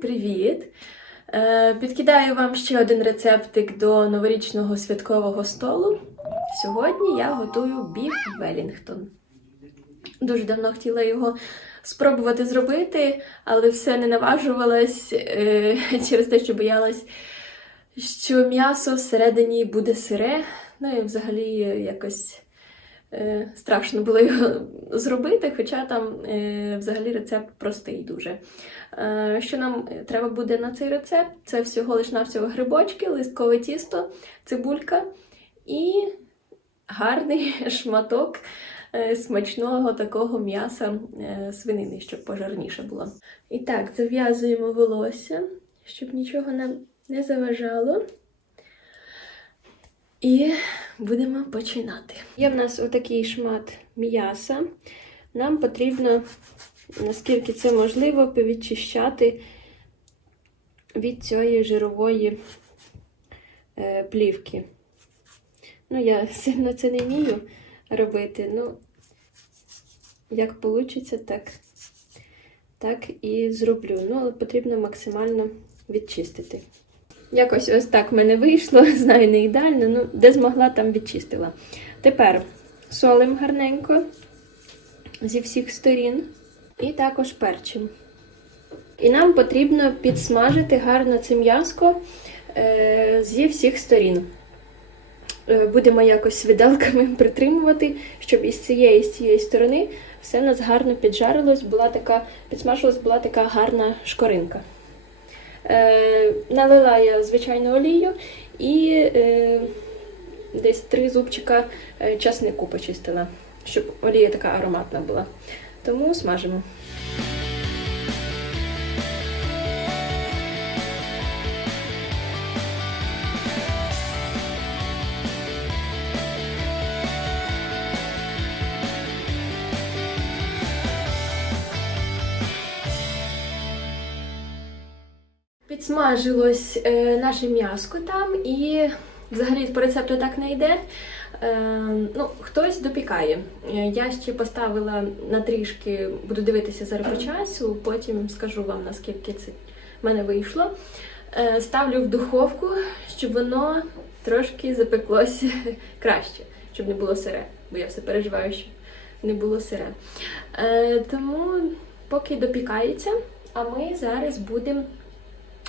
привіт! Е, Підкидаю вам ще один рецептик до новорічного святкового столу. Сьогодні я готую біф Велінгтон. Дуже давно хотіла його спробувати зробити, але все не наважувалась е, через те, що боялась, що м'ясо всередині буде сире. Ну і взагалі якось страшно було його зробити, хоча там е, взагалі рецепт простий дуже. Е, що нам треба буде на цей рецепт? Це всього лиш навсього грибочки, листкове тісто, цибулька і гарний шматок е, смачного такого м'яса е, свинини, щоб пожарніше було. І так, зав'язуємо волосся, щоб нічого нам не заважало. І будемо починати. Є в нас отакий шмат м'яса. Нам потрібно, наскільки це можливо, повідчищати від цієї жирової е, плівки. Ну, я сильно це не вмію робити. Ну, як вийде, так, так і зроблю. Ну, але потрібно максимально відчистити. Якось ось так в мене вийшло, знаю, не ідеально, ну, де змогла, там відчистила. Тепер солим гарненько зі всіх сторін. І також перчим. І нам потрібно підсмажити гарно це м'яско е, зі всіх сторін. Е, будемо якось виделками притримувати, щоб із цієї і з цієї сторони все нас гарно піджарилось, була така, підсмажилась була така гарна шкоринка. Е, налила я звичайну олію і е, десь три зубчика е, часнику почистила, щоб олія така ароматна була. Тому смажимо. Підсмажилось е, наше м'яско там, і взагалі по рецепту так не йде. Е, ну, хтось допікає. Е, Я ще поставила на трішки, буду дивитися зараз по часу, потім скажу вам, наскільки це в мене вийшло. Ставлю в духовку, щоб воно трошки запеклося краще, щоб не було сире, бо я все переживаю, щоб не було сире. Тому поки допікається, а ми зараз будемо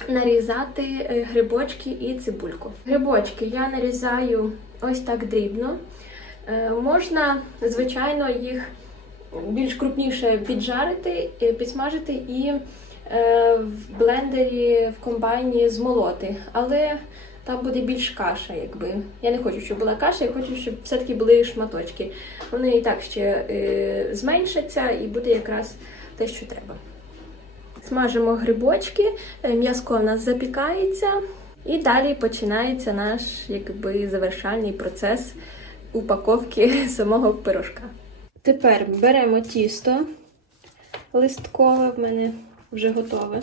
нарізати е, грибочки і цибульку. Грибочки я нарізаю ось так дрібно. Е, Можна, звичайно, їх більш крупніше піджарити, е, підсмажити і в блендері, в комбайні змолоти. Але там буде більш каша, якби. Я не хочу, щоб була каша, я хочу, щоб все-таки були шматочки. Вони і так ще зменшаться і буде якраз те, що треба. Смажимо грибочки, е, м'язко у нас запікається, і далі починається наш якби завершальний процес упаковки самого пирожка. Тепер беремо тісто листкове, в мене вже готове.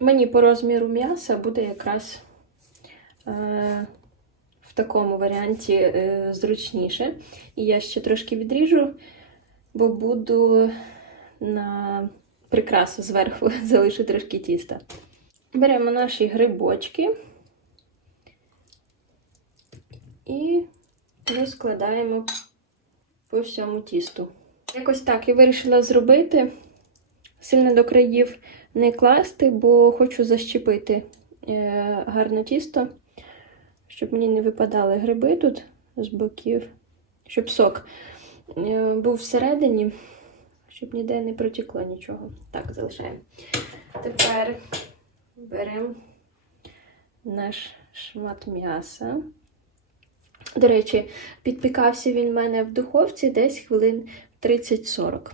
Мені по розміру м'яса буде якраз е, в такому варіанті е, зручніше. І я ще трошки відріжу, бо буду на прикрасу зверху залишу трошки тіста. Беремо наші грибочки і розкладаємо по всьому тісту. Якось так я вирішила зробити. Сильно до країв не класти, бо хочу защепити е, гарне тісто, щоб мені не випадали гриби тут з боків, щоб сок е, був всередині щоб ніде не протекло нічого. Так, залишаємо. Тепер беремо наш шмат м'яса. До речі, підпікався він в мене в духовці десь хвилин 30-40.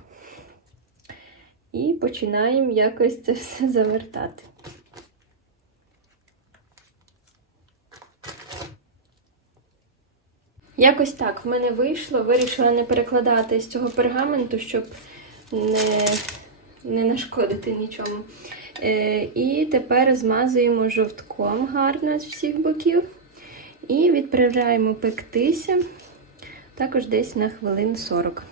І починаємо якось це все завертати. Якось так в мене вийшло. Вирішила не перекладати з цього пергаменту, щоб не не нашкодити нічому. Е, І тепер змазуємо жовтком гарно з всіх боків. І відправляємо пектися також десь на хвилин 40.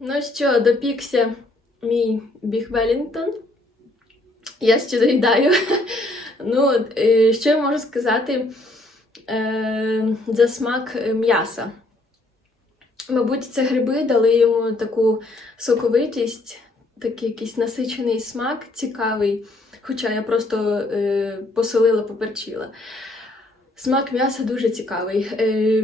Ну що, допікся мій біг Велінтон. Я ще доїдаю. Ну, е, що я можу сказати е, за смак е, м'яса? Мабуть, це гриби дали йому таку соковитість, такий якийсь насичений смак, цікавий. Хоча я просто посолила, поперчила. Смак м'яса дуже цікавий.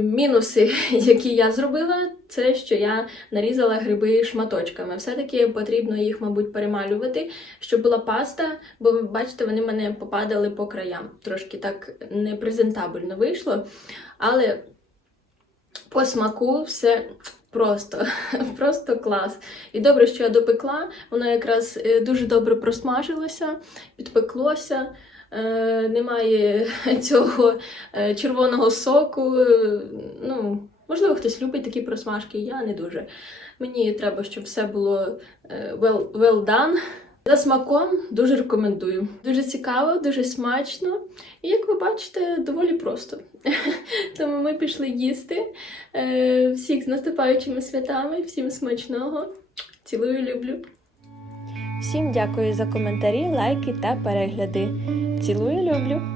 Мінуси, які я зробила, це що я нарізала гриби шматочками. Все-таки потрібно їх, мабуть, перемалювати, щоб була паста, бо ви бачите, вони мене попадали по краям. Трошки так непрезентабельно вийшло. Але по смаку все просто, просто клас. І добре, що я допекла, воно якраз е, дуже добре просмажилося, підпеклося. Е, немає цього е, червоного соку. Е, Ну, можливо, хтось любить такі просмажки, я не дуже. Мені треба, щоб все було е, well, well done. За смаком дуже рекомендую. Дуже цікаво, дуже смачно. І як ви бачите, доволі просто. Тому ми пішли їсти. Е, Всіх з наступаючими святами, всім смачного. Цілую, люблю. Всім дякую за коментарі, лайки та перегляди. Цілую, люблю.